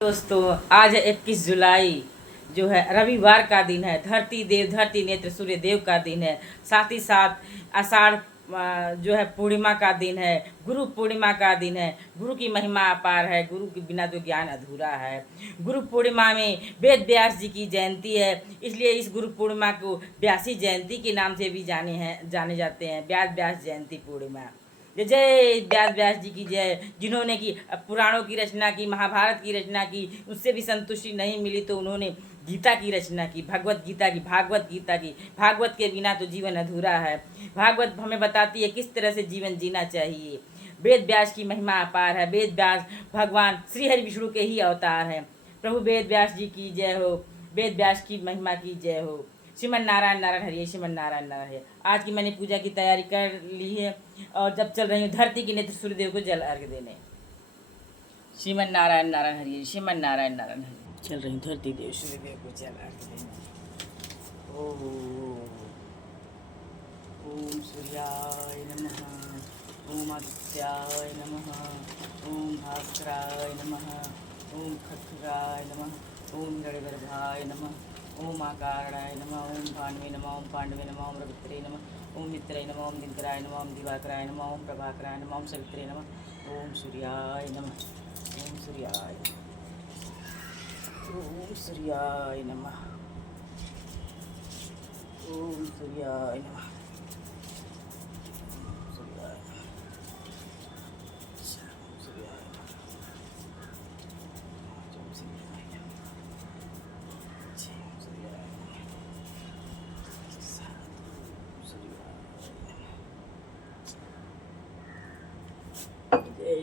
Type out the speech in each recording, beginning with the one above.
दोस्तों आज है 21 जुलाई जो है रविवार का दिन है। धरती नेत्र सूर्य देव का दिन है। साथ ही साथ आषाढ़ जो है पूर्णिमा का दिन है। गुरु पूर्णिमा का दिन है। गुरु की महिमा अपार है। गुरु के बिना तो ज्ञान अधूरा है। गुरु पूर्णिमा में वेद व्यास जी की जयंती है, इसलिए इस गुरु पूर्णिमा को व्यासी जयंती के नाम से भी जाने जाते हैं। व्यास जयंती पूर्णिमा। जय जय व्यास व्यास जी की जय, जिन्होंने की पुराणों की रचना की, महाभारत की रचना की। उससे भी संतुष्टि नहीं मिली तो उन्होंने गीता की रचना की, भगवत गीता की, भागवत गीता की। भागवत के बिना तो जीवन अधूरा है। भागवत हमें बताती है किस तरह से जीवन जीना चाहिए। वेद व्यास की महिमा अपार है। वेद व्यास भगवान श्री हरि विष्णु के ही अवतार हैं। प्रभु वेद व्यास जी की जय हो। वेद व्यास की महिमा की जय हो। श्रीमन नारायण नारायण हरिये, श्रीमन नारायण नारायण हरिये। आज की मैंने पूजा की तैयारी कर ली है और जब चल रही हूँ धरती के नेत्र सूर्यदेव को जल अर्घ देने। श्रीमन नारायण नारायण हरिये, श्रीमन नारायण नारायण हरिये। चल रही हूँ धरती देव सूर्यदेव को जल अर्घ देने। ओम सूर्याय नमः, ओम आदित्याय नमः, ओम भास्कराय नमः, ओम खट्टराय नमः, ओम गणगर्भाय नमः, ओम आकारणाय नमः, ओम पांडवे नमः, ओम पांडवे नमः, ओम रवित्रे नमः, ओम मित्रे नमः, ओम दिनकराय नमः, ओम दिवाकराय नमः, ओम प्रभाकराय नमः, ओम सवित्रे नमः, ओम सूर्याय नमः, ओम सूर्याय, ओम सूर्याय नमः, ओम सूर्याय नमः,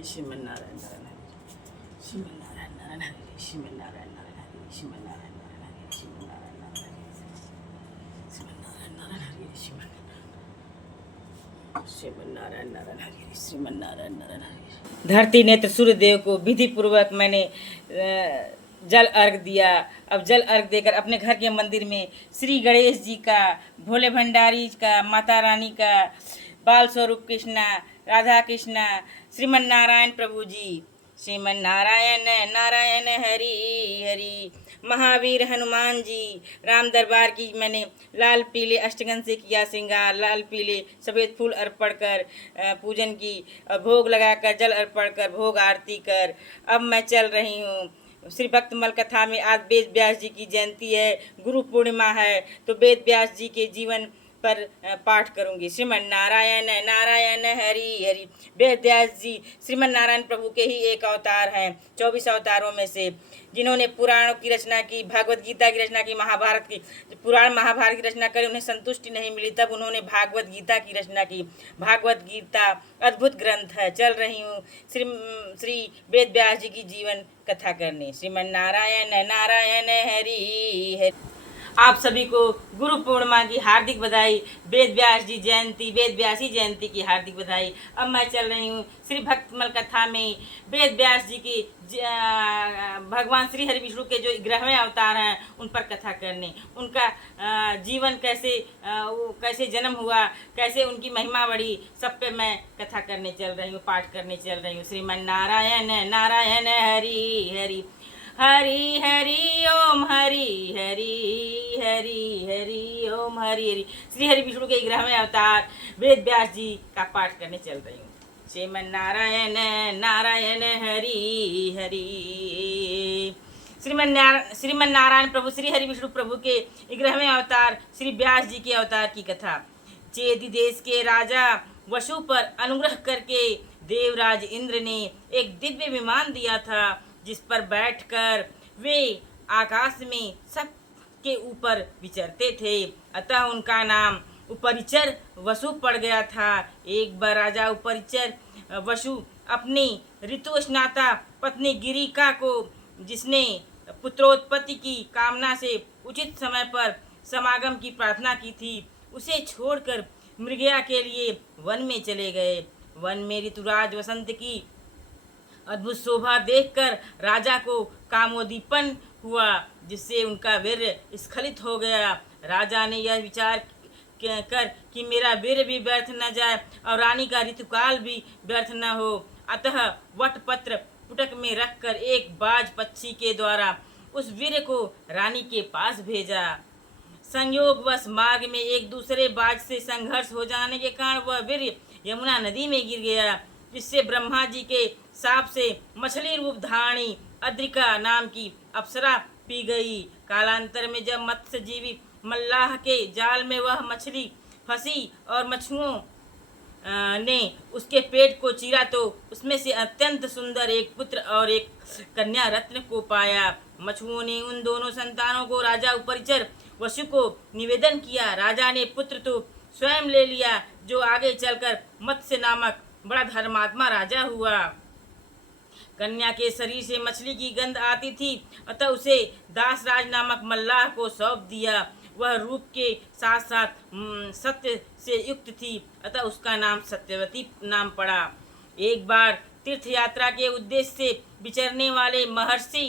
श्रीमन नारायण नारायण हरि, श्रीमन नारायण नारायण हरि, श्रीमन नारायण नारायण हरि, श्रीमन नारायण नारायण हरि, श्रीमन नारायण नारायण हरि, श्रीमन नारायण नारायण हरि, श्रीमन नारायण नारायण हरि, श्रीमन नारायण नारायण हरि। धरती नेत्र सूर्यदेव को विधि पूर्वक मैंने जल अर्घ दिया। अब जल अर्घ देकर अपने घर के मंदिर में श्री गणेश जी का, भोले भंडारी का, माता रानी का, बाल स्वरूप कृष्णा, राधा कृष्णा, श्रीमन नारायण प्रभु जी, श्रीमन नारायण नारायण हरि हरि, महावीर हनुमान जी, राम दरबार की मैंने लाल पीले अष्टगंध से किया श्रृंगार। लाल पीले सफ़ेद फूल अर्पण कर पूजन की, भोग लगाकर जल अर्पण कर भोग आरती कर अब मैं चल रही हूँ श्री भक्तमल कथा में। आज वेद व्यास जी की जयंती है, गुरु पूर्णिमा है, तो वेद व्यास जी के जीवन पर पाठ करूंगी। श्रीमन नारायण नारायण हरि हरि। वेद व्यास जी श्रीमन नारायण प्रभु के ही एक अवतार हैं 24 अवतारों में से, जिन्होंने पुराणों की रचना की, भागवत गीता की रचना की, महाभारत की पुराण महाभारत की रचना करी। उन्हें संतुष्टि नहीं मिली तब उन्होंने भागवत गीता की रचना की। भागवत गीता अद्भुत ग्रंथ है। चल रही हूँ श्री वेद व्यास जी की जीवन कथा करने। श्रीमन नारायण नारायण हरि हरि। आप सभी को गुरु पूर्णिमा की हार्दिक बधाई। वेद व्यास जी जयंती, वेद व्यासी जयंती की हार्दिक बधाई। अब मैं चल रही हूँ श्री भक्तमल कथा में वेद व्यास जी की भगवान श्री हरि विष्णु के जो 11वें अवतार हैं उन पर कथा करने। उनका जीवन कैसे जन्म हुआ, कैसे उनकी महिमा बढ़ी, सब पे मैं कथा करने चल रही हूँ, पाठ करने चल रही हूँ। श्रीमन नारायण नारायण हरि हरि, हरि हरि ओम हरि हरि हरि हरि ओम हरि हरि। श्री हरि विष्णु के 11वें अवतार वेद व्यास जी का पाठ करने चल रही हूँ। श्रीमन नारायण नारायण हरि हरि। श्रीमन नारायण प्रभु श्री हरि विष्णु प्रभु के 11वें अवतार श्री व्यास जी के अवतार की कथा। चेदी देश के राजा वसु पर अनुग्रह करके देवराज इंद्र ने एक दिव्य विमान दिया था, जिस पर बैठकर वे आकाश में सब के ऊपर विचरते थे। अतः उनका नाम उपरिचर वसु पड़ गया था। एक बार राजा उपरिचर वसु अपनी ऋतुस्नाता पत्नी गिरिका को, जिसने पुत्रोत्पत्ति की कामना से उचित समय पर समागम की प्रार्थना की थी, उसे छोड़कर मृगया के लिए वन में चले गए। वन में ऋतुराज वसंत की अद्भुत शोभा देखकर राजा को कामोदीपन हुआ, जिससे उनका वीर्य स्खलित हो गया। राजा ने यह विचार कर कि मेरा वीर्य भी व्यर्थ न जाए और रानी का ऋतुकाल भी व्यर्थ न हो, अतः वटपत्र पुटक में रखकर एक बाज पक्षी के द्वारा उस वीर को रानी के पास भेजा। संयोगवश मार्ग में एक दूसरे बाज से संघर्ष हो जाने के कारण वह वीर यमुना नदी में गिर गया, जिससे ब्रह्मा जी के साप से मछली रूप धारणी अद्रिका नाम की अप्सरा पी गई। कालांतर में जब मत्स्य जीवी मल्लाह के जाल में वह मछली फंसी और मछुओं ने उसके पेट को चीरा तो उसमें से अत्यंत सुंदर एक पुत्र और एक कन्या रत्न को पाया। मछुओं ने उन दोनों संतानों को राजा उपरिचर वसु को निवेदन किया। राजा ने पुत्र तो स्वयं ले लिया, जो आगे चलकर मत्स्य नामक बड़ा धर्मात्मा राजा हुआ। कन्या के शरीर से मछली की गंध आती थी, अतः उसे दासराज नामक मल्लाह को सौंप दिया। वह रूप के साथ साथ सत्य से युक्त थी, अतः उसका नाम सत्यवती नाम पड़ा। एक बार तीर्थ यात्रा के उद्देश्य से विचरने वाले महर्षि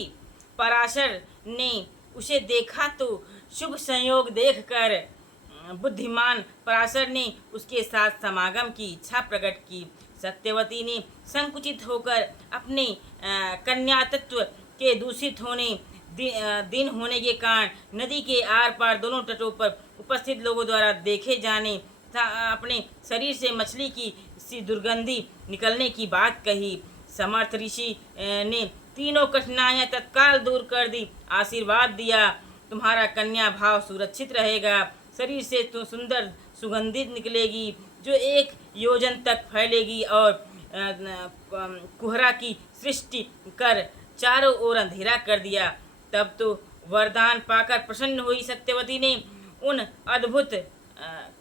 पराशर ने उसे देखा तो शुभ संयोग देखकर बुद्धिमान पराशर ने उसके साथ समागम की इच्छा प्रकट की। सत्यवती ने संकुचित होकर अपने कन्यातत्व के दूषित होने दिन होने के कारण नदी के आर पार दोनों तटों पर उपस्थित लोगों द्वारा देखे जाने तथा अपने शरीर से मछली की सी दुर्गंधी निकलने की बात कही। समर्थ ऋषि ने तीनों कठिनाइयां तत्काल दूर कर दी, आशीर्वाद दिया, तुम्हारा कन्या भाव सुरक्षित रहेगा, शरीर से तो सुंदर सुगंधित निकलेगी जो 1 योजन तक फैलेगी और कुहरा की सृष्टि कर चारों ओर अंधेरा कर दिया। तब तो वरदान पाकर प्रसन्न हुई सत्यवती ने उन अद्भुत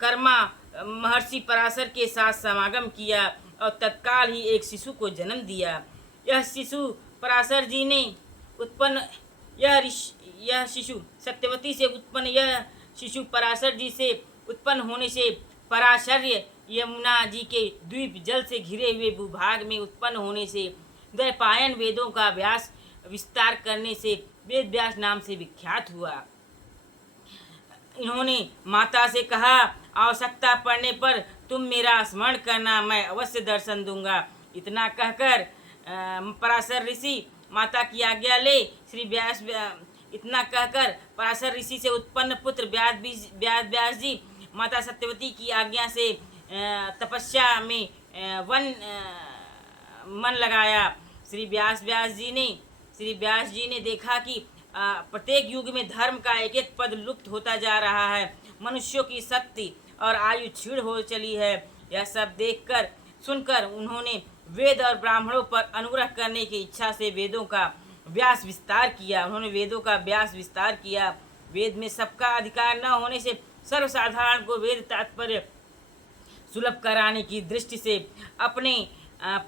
कर्मा महर्षि पराशर के साथ समागम किया और तत्काल ही एक शिशु को जन्म दिया। यह शिशु पराशर जी ने उत्पन्न यह शिशु सत्यवती से उत्पन्न यह शिशु पराशर जी से उत्पन्न होने से पराशर्य यमुना जी के द्वीप जल से घिरे हुए भूभाग में उत्पन्न होने से द्वैपायन वेदों का व्यास विस्तार करने से वेद व्यास नाम से विख्यात हुआ। इन्होंने माता से कहा, आवश्यकता पड़ने पर तुम मेरा स्मरण करना, मैं अवश्य दर्शन दूंगा। इतना कहकर पराशर ऋषि माता की आज्ञा ले इतना कहकर पराशर ऋषि से उत्पन्न पुत्र व्यास जी माता सत्यवती की आज्ञा से तपस्या में मन लगाया। श्री व्यास जी ने देखा कि प्रत्येक युग में धर्म का एक एक पद लुप्त होता जा रहा है, मनुष्यों की शक्ति और आयु क्षीण हो चली है। यह सब देखकर सुनकर उन्होंने वेद और ब्राह्मणों पर अनुग्रह करने की इच्छा से वेदों का व्यास विस्तार किया। वेद में सबका अधिकार न होने से सर्वसाधारण को वेद तात्पर्य सुलभ कराने की दृष्टि से अपने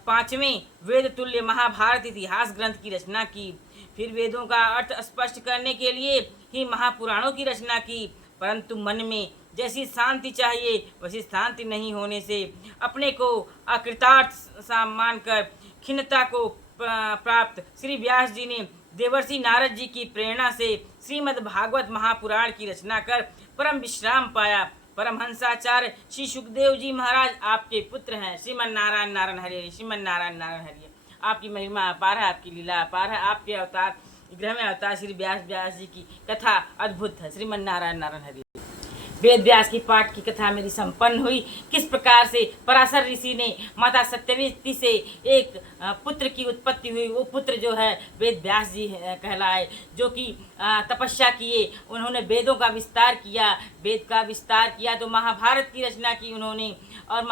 5वें वेद तुल्य महाभारत इतिहास ग्रंथ की रचना की। फिर वेदों का अर्थ स्पष्ट करने के लिए ही महापुराणों की रचना की, परंतु मन में जैसी शांति चाहिए वैसी शांति नहीं होने से अपने को अकृतार्थ सा मानकर खिन्नता को प्राप्त श्री व्यास जी ने देवर्षि नारद जी की प्रेरणा से श्रीमद् भागवत महापुराण की रचना कर परम विश्राम पाया। परमहंसाचार्य श्री सुखदेव जी महाराज आपके पुत्र हैं। श्रीमन नारायण नारायण हरि, श्रीमन नारायण नारायण हरि। आपकी महिमा अपार है, आपकी लीला अपार है। आपके अवतार ग्रह में अवतार श्री व्यास जी की कथा अद्भुत है। श्रीमन नारायण नारायण हरि। वेद व्यास की पाठ की कथा मेरी संपन्न हुई। किस प्रकार से पराशर ऋषि ने माता सत्यवती से एक पुत्र की उत्पत्ति हुई। वो पुत्र जो है वेद व्यास जी कहलाए, जो कि तपस्या किए, उन्होंने वेदों का विस्तार किया। वेद का विस्तार किया तो महाभारत की रचना की उन्होंने, और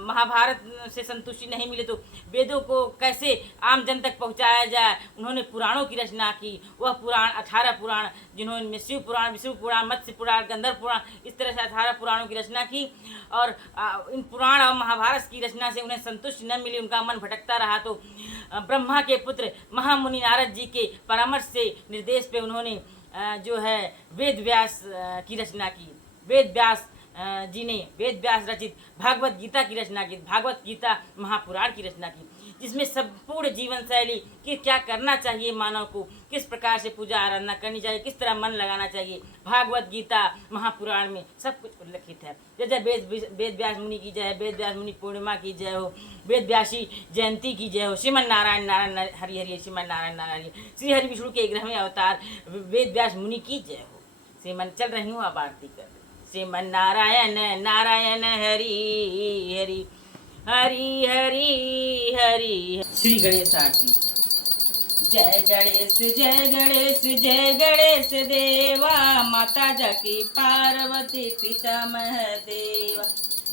महाभारत से संतुष्टि नहीं मिले तो वेदों को कैसे आम जन तक पहुंचाया जाए, उन्होंने पुराणों की रचना की। वह पुराण 18 पुराण, जिन्होंने शिव पुराण, विष्णु पुराण, मत्स्य पुराण, गंधर्व पुराण, इस तरह से 18 पुराणों की रचना की। और इन पुराण और महाभारत की रचना से उन्हें संतुष्टि न मिली, उनका मन भटकता रहा, तो ब्रह्मा के पुत्र महामुनि नारद जी के परामर्श से निर्देश पे उन्होंने जो है वेद व्यास की रचना की। वेद व्यास जी ने वेद व्यास रचित भागवत गीता की रचना की, भागवत गीता महापुराण की रचना की, जिसमें संपूर्ण जीवन शैली कि क्या करना चाहिए मानव को, किस प्रकार से पूजा आराधना करनी चाहिए, किस तरह मन लगाना चाहिए, भागवत गीता महापुराण में सब कुछ उल्लेखित है। जय जय वेद व्यास मुनि की जय, वेद व्यास मुनि पूर्णिमा की जय हो, वेद व्यासी जयंती की जय हो, श्रीमन नारायण नारायण हरि हरि, श्रीमन नारायण नारायण श्री हरि विष्णु के 11वें अवतार वेद व्यास मुनि की जय हो। श्रीमन चल रही हूँ अब आरती कर, श्रीमन नारायण नारायण हरि हरि हरि हरि हरि। श्री गणेश आरती। जय गणेश जय गणेश जय गणेश देवा, माता जाकी पार्वती पिता महादेवा,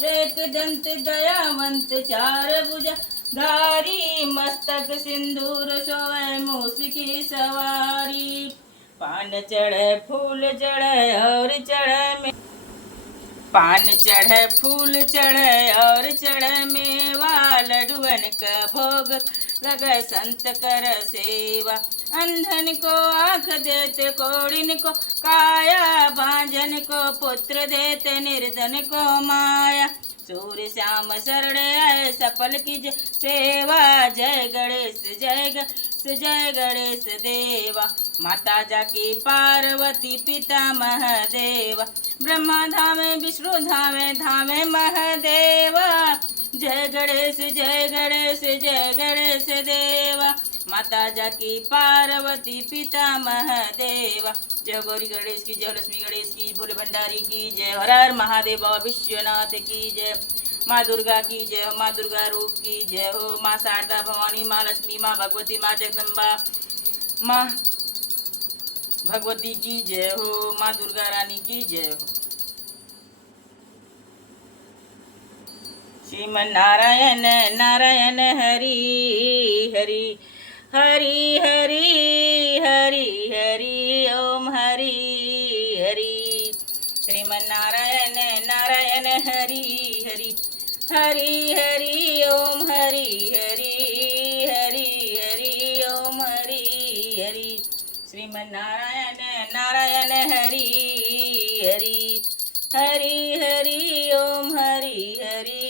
एक दंत दयावंत चार भुजा धारी, मस्तक सिंदूर सोए मूस की सवारी, पान चढ़े फूल चढ़े और चढ़े में, पान चढ़े फूल चढ़े और चढ़े मेवा, लडुअन का भोग लगे संत कर सेवा, अंधन को आँख देते कोड़िन को काया, भांजन को पुत्र देते निर्धन को माया, सूर्य श्याम शरण आए सफल की सेवा, जय गणेश जय गणेश जय गणेश देवा, माता जाकी पार्वती पिता महादेवा, ब्रह्मा धामे विष्णु धामे धामे महादेवा, जय गणेश जय गणेश जय गणेश देवा, माता जाकी पार्वती पिता महादेवा, जय गौरी गणेश की जय, लक्ष्मी गणेश की, भोले भंडारी की जय, हर हर महादेव बाबा विश्वनाथ की जय, माँ दुर्गा की जय हो, माँ दुर्गा रूप की जय हो, माँ शारदा भवानी, माँ लक्ष्मी, माँ भगवती, माँ जगदम्बा, माँ भगवती की जय हो, माँ दुर्गा रानी की जय हो। श्रीमन नारायण नारायण हरि हरि हरि हरि हरि हरि ओम हरि हरि, श्रीमन नारायण नारायण हरि हरि हरि हरि ओम हरि हरि हरि हरि ओम हरि हरि, श्रीमन नारायण नारायण हरि हरि हरि हरि ओम हरि हरि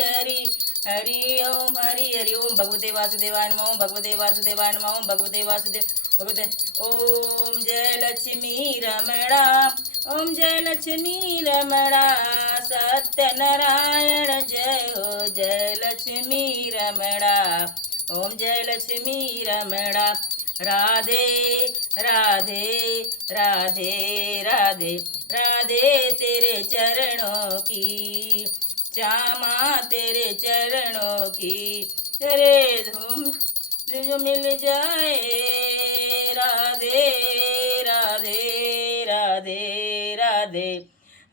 हरि हरि ओम हरि हरि ओम भगवते वासुदेवाय नमः, ओम भगवते वासुदेवाय नमः, ओम भगवते वासुदेव भगवते, ओम जय लक्ष्मी रमणा, ओम जय लक्ष्मी रमणा, सत्यनारायण जय हो, जय लक्ष्मी रमणा, ओम जय लक्ष्मी रमणा, राधे राधे राधे राधे राधे तेरे चरणों की, श्यामा तेरे चरणों की, तेरे धूम जो मिल जाए, राधे राधे राधे राधे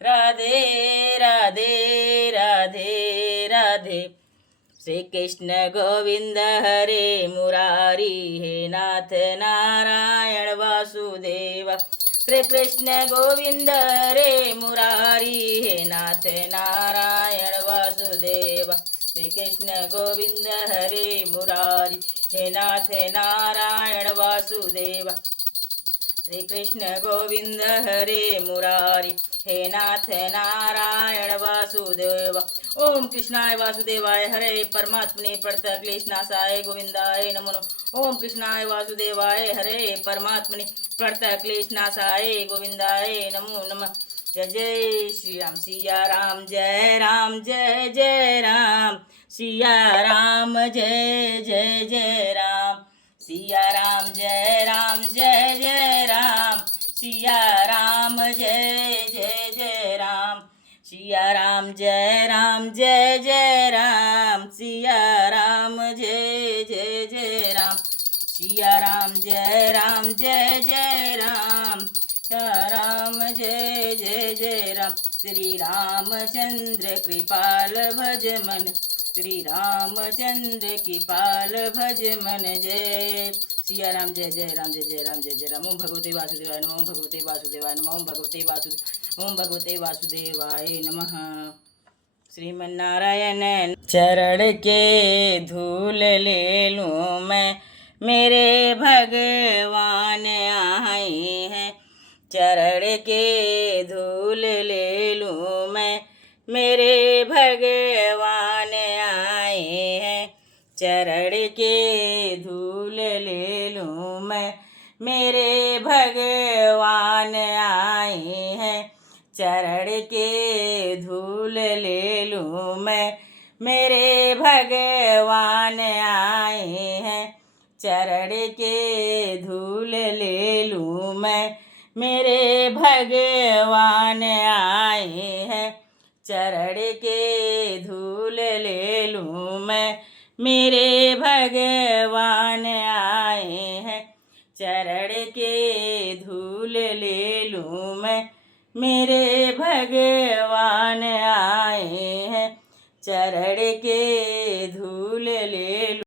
राधे राधे राधे राधे, श्री कृष्ण गोविंद हरे मुरारी, हे नाथ नारायण वासुदेव, श्री कृष्ण गोविंद हरे मुरारी, हे नाथ नारायण वासुदेव, श्री कृष्ण गोविंद हरे मुरारी, हे नाथ नारायण वासुदेव, श्री कृष्ण गोविंद हरे मुरारी, हे नाथ नारायण वासुदेव, ओम कृष्णाय वासुदेवाय हरे परमात्मने प्रणत क्लेशनाशाय गोविंदाय नमो नमः, ओम कृष्णाय वासुदेवाय हरे परमात्मने प्रणत क्लेशनाशाय गोविंदाय नमो नमः, जय जय श्री राम सिया राम, जय राम जय जय राम, सिया राम जय जय जय राम, सिया राम जय जय राम, सिया राम जय जय राम, सिया राम जय जय राम, सिया राम जय जय राम, सिया राम जय जय राम, सिया राम जय जय राम, श्री रामचंद्र कृपाल भज मन, श्री रामचंद्र की पाल भज मन, जय सिया राम जय जय राम जय जय राम जय जय राम, ओम भगवते वासुदेवाय नमः, ओम भगवते वासुदेवाय नमः, ओम भगवते वासुदेवाय नमः। श्रीमन नारायण चरण के धूल ले लूँ मैं, मेरे भगवान आए हैं, चरण के धूल ले लूँ मैं, मेरे भगवान आए हैं, चरण के धूल ले लूँ मैं, मेरे भगवान आए हैं। चरण के धूल ले लूँ मैं, मेरे भगवान आए हैं। चरण के धूल ले लूँ मैं, मेरे भगवान आए हैं। चरण के धूल ले लूँ मैं, मेरे भगवान आए हैं। चरण के धूल ले लूँ मैं, मेरे भगवान आए हैं। चरण के धूल ले लूँ।